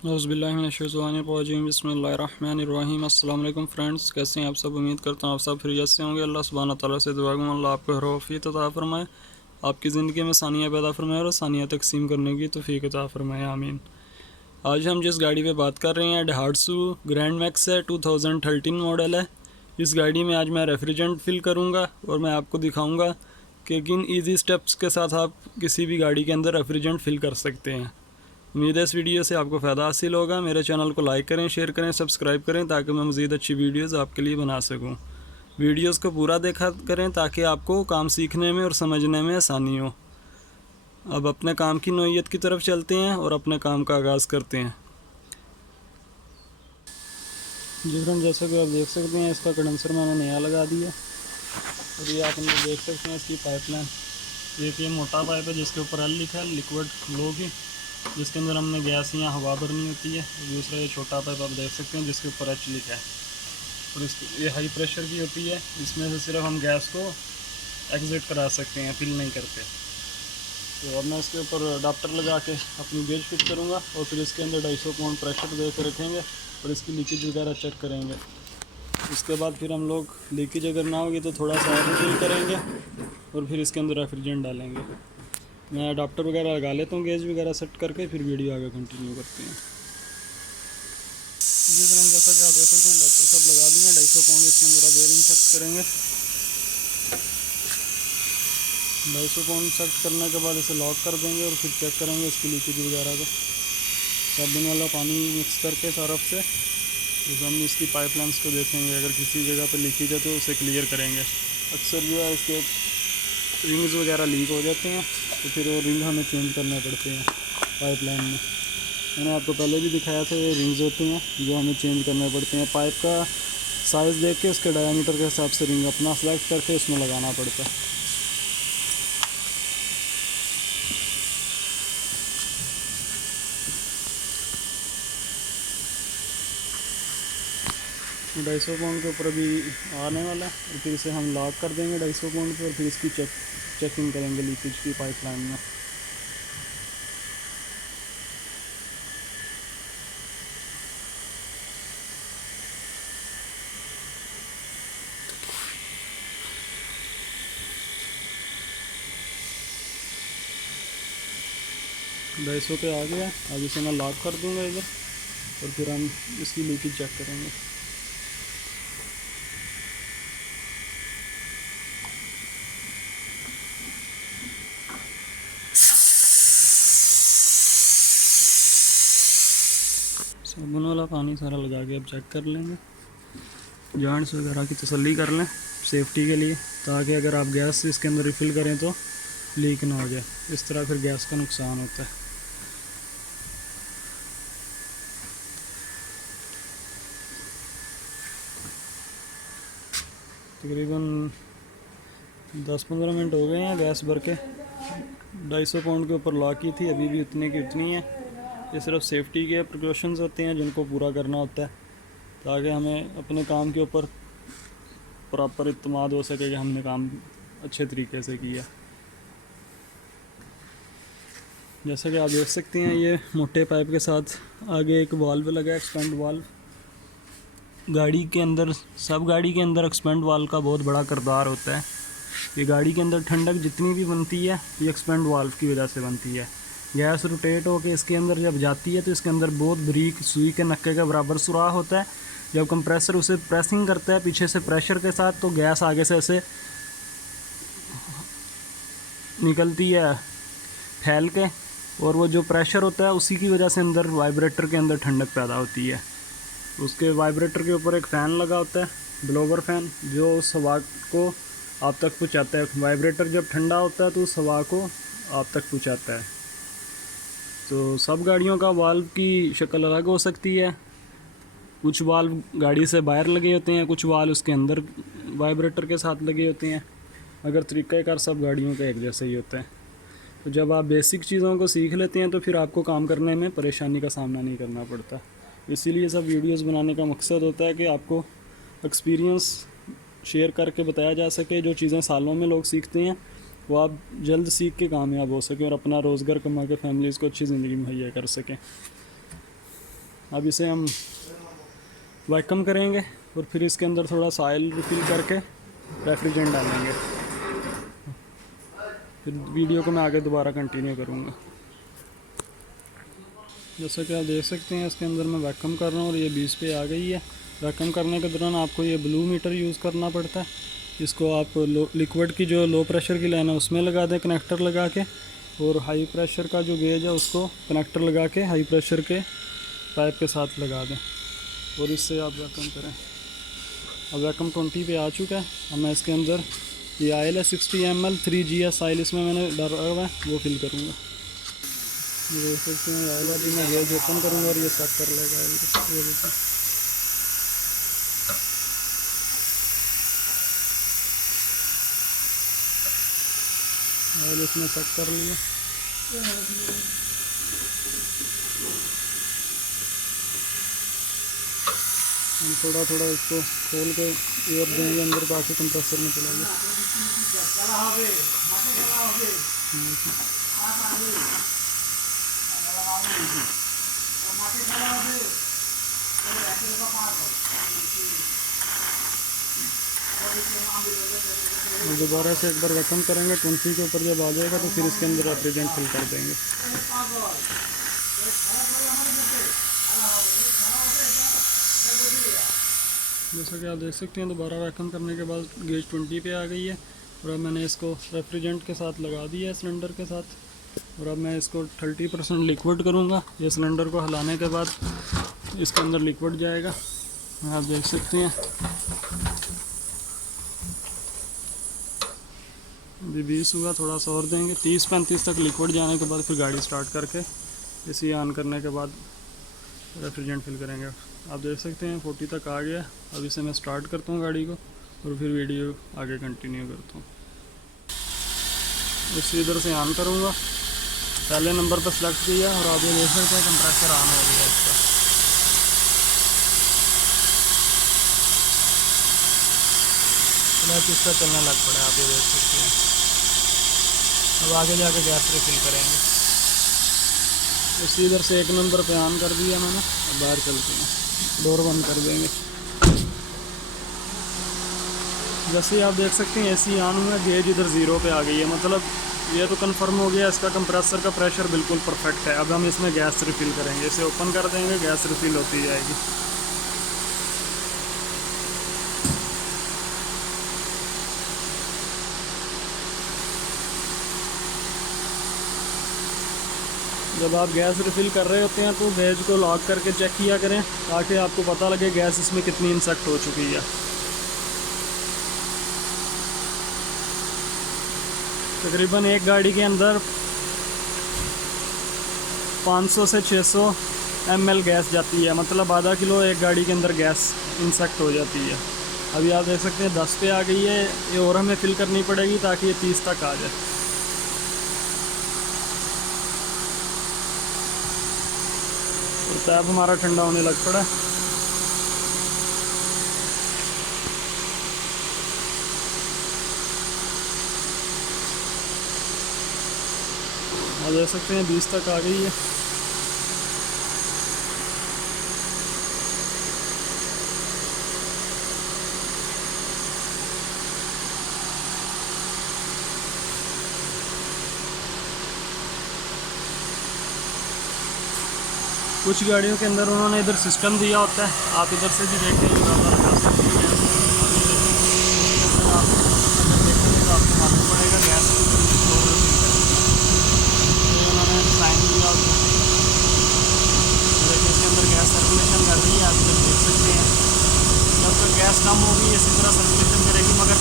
औज़ुबिल्लाहिमिनश्शैतानिर्रजीम बिस्मिल्लाहिर्रहमानिर्रहीम। अस्सलाम वालेकुम फ्रेंड्स, कैसे हैं आप सब। उम्मीद करता हूँ आप सब खैरियत से होंगे। अल्लाह सुब्हानहू तआला से दुआ करूँ अल्लाह आपको हर वफ़ीत अता फ़रमाए, आपकी ज़िंदगी में सानिया पैदा फ़रमाए और सानिया तकसीम करने की तौफ़ीक अता फ़रमाए, आमीन। आज हम जिस गाड़ी पे बात कर रहे हैं दहाड़सू ग्रैंड मैक्स है, 2013 मॉडल है। इस गाड़ी में आज मैं रेफ्रिजरेंट फ़िल करूँगा और मैं आपको दिखाऊँगा कि किन ईजी स्टेप्स के साथ आप किसी भी गाड़ी के अंदर रेफ्रिजरेंट फ़िल कर सकते हैं। उम्मीद है इस वीडियो से आपको फ़ायदा हासिल होगा। मेरे चैनल को लाइक करें, शेयर करें, सब्सक्राइब करें ताकि मैं मज़ीद अच्छी वीडियोज़ आपके लिए बना सकूं। वीडियोज़ को पूरा देखा करें ताकि आपको काम सीखने में और समझने में आसानी हो। अब अपने काम की नौइयत की तरफ चलते हैं और अपने काम का आगाज़ करते हैं। जी फ्रेंड, जैसा कि आप देख सकते हैं इसका कंडेंसर मैंने नया लगा दिया और ये आप अंदर देख सकते हैं इसकी पाइपलाइन। एक ये मोटा पाइप है जिसके ऊपर एल लिखा है, लिक्विड फ्लो की, जिसके अंदर हमने गैस या हवा भरनी होती है। दूसरा ये छोटा पाइप आप देख सकते हैं जिसके ऊपर एच लिखा है और ये हाई प्रेशर की होती है। इसमें से सिर्फ हम गैस को एग्जिट करा सकते हैं, फिल नहीं करते। तो अब मैं इसके ऊपर अडाप्टर लगा के अपनी गेज फिट करूँगा और फिर इसके अंदर 250 पाउंड प्रेशर दे कर रखेंगे और इसकी लीकेज वगैरह चेक करेंगे। उसके बाद फिर हम लोग लीकेज अगर ना होगी तो थोड़ा सा और फिल करेंगे और फिर इसके अंदर रेफ्रिजरेंट डालेंगे। मैं अडाप्टर वगैरह लगा लेता हूँ, गेज वगैरह सेट करके फिर वीडियो आगे कंटिन्यू करते हैं। जी फ्रेंड, जैसा कि आप देख सकते हैं अडाप्टर सब लगा दिए। 250 पाउंड इसके अंदर अब बेयरिंग सेट करेंगे। 250 पाउंड सेट करने के बाद इसे लॉक कर देंगे और फिर चेक करेंगे इसकी लीकेज वगैरह को। साबुन वाला पानी मिक्स करके सरफ से तो हम इसकी पाइपलाइंस को देखेंगे। अगर किसी जगह पे लीकेज है तो उसे क्लियर करेंगे। अक्सर जो है इसके रिंग्स वगैरह लीक हो जाते हैं तो फिर वो रिंग हमें चेंज करने पड़ते हैं पाइपलाइन में। मैंने आपको पहले भी दिखाया था, ये रिंग्स होती हैं जो हमें चेंज करने पड़ते हैं। पाइप का साइज़ देख के उसके डायामीटर के हिसाब से रिंग अपना सेलेक्ट करके उसमें लगाना पड़ता है। ढाई सौ पाउंड के ऊपर अभी आने वाला है और फिर इसे हम लॉक कर देंगे 250 पाउंड पर और फिर इसकी चेकिंग करेंगे लीकेज की पाइपलाइन में। ढाई सौ पे आ गया, अब इसे मैं लॉक कर दूंगा इधर और फिर हम इसकी लीकेज चेक करेंगे। साबुन वाला पानी सारा लगा के अब चेक कर लेंगे। जॉइंट्स वगैरह की तसल्ली कर लें सेफ्टी के लिए, ताकि अगर आप गैस इसके अंदर रिफ़िल करें तो लीक ना हो जाए। इस तरह फिर गैस का नुकसान होता है। तकरीबन 10-15 मिनट हो गए हैं गैस भर के। 250 पाउंड के ऊपर लॉक की थी, अभी भी उतने की उतनी है। ये सिर्फ सेफ्टी के प्रिकॉशंस होते हैं जिनको पूरा करना होता है ताकि हमें अपने काम के ऊपर प्रॉपर इत्मीनान हो सके कि हमने काम अच्छे तरीके से किया। जैसा कि आप देख सकते हैं ये मोटे पाइप के साथ आगे एक वाल्व लगा है, एक्सपेंड वाल्व। गाड़ी के अंदर, सब गाड़ी के अंदर एक्सपेंड वाल्व का बहुत बड़ा किरदार होता है। ये गाड़ी के अंदर ठंडक जितनी भी बनती है ये एक्सपेंड वाल्व की वजह से बनती है। गैस रोटेट होकर इसके अंदर जब जाती है तो इसके अंदर बहुत बारीक सुई के नक्के के बराबर सुराख होता है। जब कंप्रेसर उसे प्रेसिंग करता है पीछे से प्रेशर के साथ तो गैस आगे से ऐसे निकलती है फैल के, और वो जो प्रेशर होता है उसी की वजह से अंदर वाइब्रेटर के अंदर ठंडक पैदा होती है। उसके वाइब्रेटर के ऊपर एक फ़ैन लगा होता है, ब्लोवर फ़ैन, जो उस हवा को आप तक पहुँचाता है। वाइब्रेटर जब ठंडा होता है तो उस हवा को आप तक पहुँचाता है। तो सब गाड़ियों का वाल्व की शक्ल अलग हो सकती है। कुछ वाल्व गाड़ी से बाहर लगे होते हैं, कुछ वाल्व उसके अंदर वाइब्रेटर के साथ लगे होते हैं, मगर तरीक़ाकार सब गाड़ियों का एक जैसा ही होता है। तो जब आप बेसिक चीज़ों को सीख लेते हैं तो फिर आपको काम करने में परेशानी का सामना नहीं करना पड़ता। इसीलिए सब वीडियोस बनाने का मकसद होता है कि आपको एक्सपीरियंस शेयर करके बताया जा सके। जो चीज़ें सालों में लोग सीखते हैं वो आप जल्द सीख के कामयाब हो सकें और अपना रोज़गार कमा के फैमिलीज़ को अच्छी ज़िंदगी मुहैया कर सकें। अब इसे हम वैक्यूम करेंगे और फिर इसके अंदर थोड़ा सा ऑयल रिफिल करके रेफ्रिजरेंट डालेंगे। फिर वीडियो को मैं आगे दोबारा कंटिन्यू करूँगा। जैसा कि आप देख सकते हैं इसके अंदर मैं वैक्यूम कर रहा हूँ और ये 20 पे आ गई है। वैक्यूम करने के दौरान आपको ये ब्लू मीटर यूज़ करना पड़ता है। इसको आप लिक्विड की जो लो प्रेशर की लाइन है उसमें लगा दें कनेक्टर लगा के, और हाई प्रेशर का जो गेज है उसको कनेक्टर लगा के हाई प्रेशर के पाइप के साथ लगा दें और इससे आप वैक्यूम करें। अब वैक्यूम 20 पे आ चुका है। अब मैं इसके अंदर ये ऑयल है 60 ml 3GS ऑयल इसमें मैंने डाला हुआ है, वो फिल करूँगा। ये देख सकते हैं ऑयल अभी मैं गेज ओपन करूँगा और ये सेट कर लेगा ऑयल को। ये देखिए ऑयल इसमें सेट कर लिया। हम थोड़ा थोड़ा इसको खोल के एयर देंगे अंदर, बाकी कंप्रेसर में चला गया। दोबारा से एक बार वैक्यूम करेंगे 20 के ऊपर जब आ जाएगा तो फिर इसके अंदर रेफ्रिजरेंट फिल कर देंगे। जैसा कि आप देख सकते हैं दोबारा वैक्यूम करने के बाद गेज 20 पे आ गई है और अब मैंने इसको रेफ्रिजरेंट के साथ लगा दिया है सिलेंडर के साथ, और अब मैं इसको 30% लिक्विड करूँगा। ये सिलेंडर को हिलाने के बाद इसके अंदर लिक्विड जाएगा, आप देख सकते हैं। अभी 20 हुआ, थोड़ा सा और देंगे। 30-35 तक लिक्विड जाने के बाद फिर गाड़ी स्टार्ट करके इसी ऑन करने के बाद रेफ्रिजरेंट फिल करेंगे। आप देख सकते हैं 40 तक आ गया। अब इसे मैं स्टार्ट करता हूँ गाड़ी को और फिर वीडियो आगे कंटिन्यू करता हूँ। इसे इधर से ऑन करूँगा, पहले नंबर पर सेलेक्ट किया और आप ये देख सकते हैं कंप्रेसर ऑन हो गया इसका। फ्लैश इसका चलने लग पड़ा, आप ये देख सकते हैं। अब आगे जाके गैस रिफिल करेंगे। इसी इधर से 1 नंबर पे ऑन कर दिया मैंने। अब बाहर चलते हैं, डोर बंद कर देंगे। जैसे ही आप देख सकते हैं एसी ऑन हुआ, गेज इधर 0 पे आ गई है, मतलब ये तो कंफर्म हो गया इसका कंप्रेसर का प्रेशर बिल्कुल परफेक्ट है। अब हम इसमें गैस रिफिल करेंगे, इसे ओपन कर देंगे, गैस रिफिल होती जाएगी। जब आप गैस रिफ़िल कर रहे होते हैं तो गेज को लॉक करके चेक किया करें ताकि आपको पता लगे गैस इसमें कितनी इंसेक्ट हो चुकी है। तकरीबन एक गाड़ी के अंदर 500 से 600 ml गैस जाती है, मतलब आधा किलो एक गाड़ी के अंदर गैस इंसेक्ट हो जाती है। अभी आप देख सकते हैं 10 पे आ गई है, ये और हमें फिल करनी पड़ेगी ताकि ये 30 तक आ जाए। टैप हमारा ठंडा होने लग पड़ा। आप देख सकते हैं 20 तक आ गई है। कुछ गाड़ियों के अंदर उन्होंने इधर सिस्टम दिया होता है, आप इधर से भी देखें अंदाज़ा लगा सकते हैं। आप अगर देखेंगे तो आपको मालूम पड़ेगा गैस उन्होंने साइन दिया होता है। इसके अंदर गैस सर्कुलेशन कर रही है, आप इधर देख सकते हैं। जब तक गैस कम होगी इसी तरह सर्कुलेशन करेगी, मगर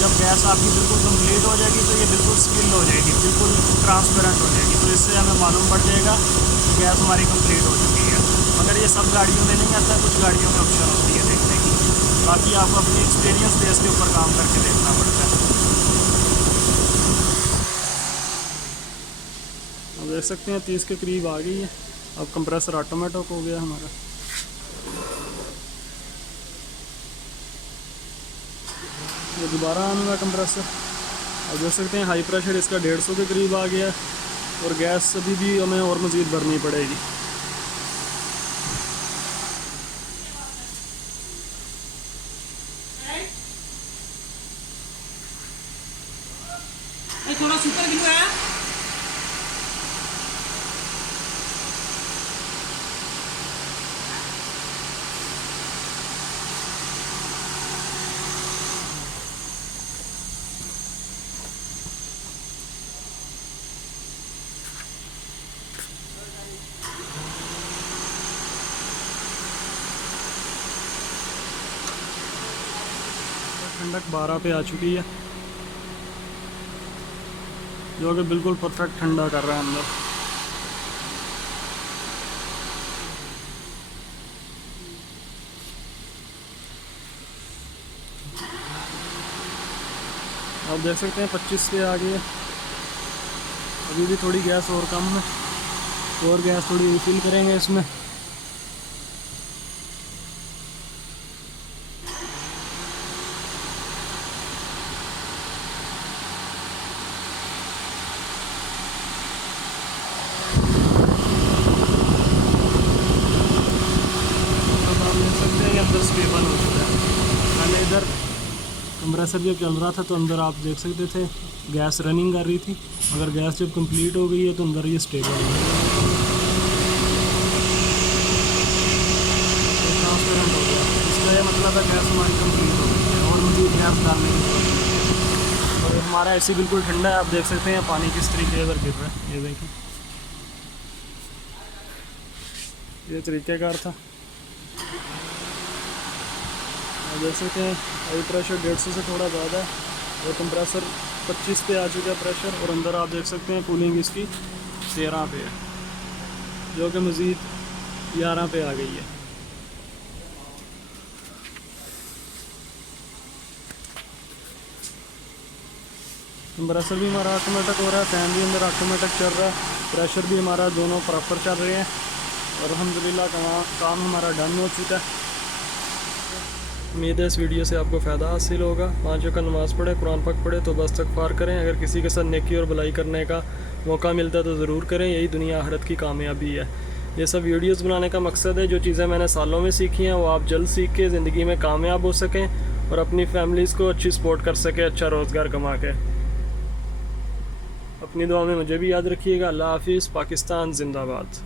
जब गैस आपकी बिल्कुल कंप्लीट हो जाएगी तो ये बिल्कुल स्किल हो जाएगी, बिल्कुल ट्रांसपेरेंट हो जाएगी। तो इससे हमें मालूम पड़ जाएगा गैस हमारी कंप्लीट हो चुकी है। मगर ये सब गाड़ियों में नहीं आता, कुछ गाड़ियों में ऑप्शन होती है देखने की। बाकी आपको अपनी एक्सपीरियंस बेस के ऊपर काम करके देखना पड़ता है। अब देख सकते हैं 30 के करीब आ गई है। अब कंप्रेसर ऑटोमेटिक हो गया हमारा। ये दोबारा ऑन हुआ कंप्रेसर। अब देख सकते हैं हाई प्रेशर इसका 150 के करीब आ गया और गैस अभी भी हमें और मज़ीद भरनी पड़ेगी। थोड़ा सुपर ग्लू है। ठंडक 12 पे आ चुकी है, जो कि बिल्कुल परफेक्ट ठंडा कर रहा है अंदर। आप देख सकते हैं 25 पे आ गई है। अभी भी थोड़ी गैस और कम है, और गैस थोड़ी रिफिल करेंगे इसमें। अब आप देख सकते हैं कि अंदर स्टेबल हो चुका है। पहले इधर कंप्रेसर जब चल रहा था तो अंदर आप देख सकते थे गैस रनिंग कर रही थी। अगर गैस जब कंप्लीट हो गई है तो अंदर ये स्टेबल हो गया, ट्रांसपेरेंट हो गया। इसका ये मतलब है गैस हमारी कंप्लीट हो गई है और मज़ीद गैस डालने की जरूरत नहीं है। और हमारा एसी बिल्कुल ठंडा है। आप देख सकते हैं पानी किस तरीके से इधर गिर रहा है, ये देखिए, ये तरीक़ेकार था। आप देख सकते हैं अभी प्रेशर 150 से थोड़ा ज़्यादा है और कंप्रेसर 25 पे आ चुका है प्रेशर। और अंदर आप देख सकते हैं कूलिंग इसकी 13 पे है, जो कि मज़ीद 11 पे आ गई है। कंप्रेसर भी हमारा ऑटोमेटिक हो रहा है, फ़ैन भी अंदर ऑटोमेटिक चल रहा है, प्रेशर भी हमारा दोनों प्रॉपर चल रहे हैं और अल्हम्दुलिल्लाह काम हमारा डन हो चुका है। उम्मीद है इस वीडियो से आपको फ़ायदा हासिल होगा। 5 वक्त नमाज़ पढ़े, कुरान पाक पढ़े, तो इस्तग़फ़ार करें। अगर किसी के साथ नेकी और भलाई करने का मौका मिलता है तो ज़रूर करें, यही दुनिया आखिरत की कामयाबी है। ये सब वीडियोस बनाने का मकसद है जो चीज़ें मैंने सालों में सीखी हैं वो आप जल्द सीख के ज़िंदगी में कामयाब हो सकें और अपनी फैमिलीज़ को अच्छी सपोर्ट कर सकें, अच्छा रोज़गार कमा के। अपनी दुआ में मुझे भी याद रखिएगा। अल्लाह हाफ़िज़। पाकिस्तान ज़िंदाबाद।